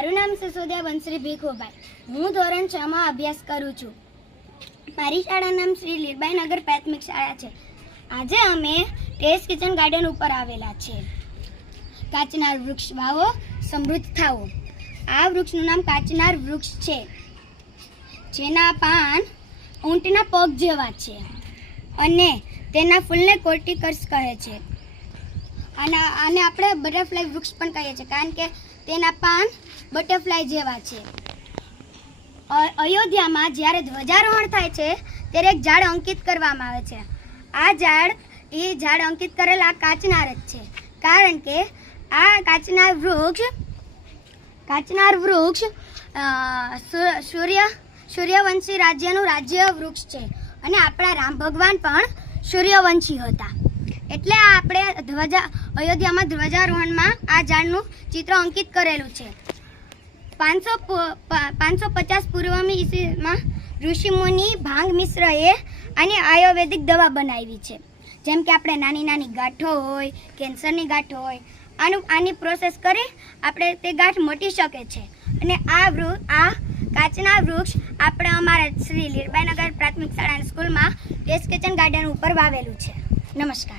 મારું નામ સિસોદિયા વંશ્રી ભીખુભાઈ। હું ધોરણ 6 માં અભ્યાસ કરું છું। મારી શાળાનું નામ શ્રી લીરબાઈ નગર પ્રાથમિક શાળા છે। આજે અમે ટેસ્ટ કિચન ગાર્ડન ઉપર આવેલા છે। કાચનાર વૃક્ષ વાવો, સમૃદ્ધ થાઓ। આ વૃક્ષનું નામ કાચનાર વૃક્ષ છે, જેના પાન ઊંટના પગ જેવા છે અને તેના ફૂલને કોર્ટિકસ કહે છે। આને આપણે બટરફ્લાય વૃક્ષ પણ કહીએ છીએ, કારણ કે તેના પાન બટરફ્લાય જેવા છે। અયોધ્યામાં જ્યારે ધ્વજારોહણ થાય છે ત્યારે એક ઝાડ અંકિત કરવામાં આવે છે। આ ઝાડ અંકિત કરેલા કાચનાર જ છે, કારણ કે આ કાચનાર વૃક્ષ સૂર્યવંશી રાજ્યનું રાજ્ય વૃક્ષ છે અને આપણા રામ ભગવાન પણ સૂર્યવંશી હતા। એટલે આપણે અયોધ્યામાં ધ્વજારોહણમાં આ ઝાડનું ચિત્ર અંકિત કરેલું છે। 550 પૂર્વમી ઈસવીમાં ઋષિમુનિ ભાંગ મિશ્રએ આની આયુર્વેદિક દવા બનાવી છે। જેમ કે આપણે નાની નાની ગાંઠો હોય, કેન્સરની ગાંઠો હોય, આની પ્રોસેસ કરી આપણે તે ગાંઠ મટી શકે છે। અને આ કાચના વૃક્ષ આપણે અમારા શ્રી લીરબાઈ નગર પ્રાથમિક શાળાની સ્કૂલમાં ટેસ્ટ કિચન ગાર્ડન ઉપર વાવેલું છે। નમસ્કાર।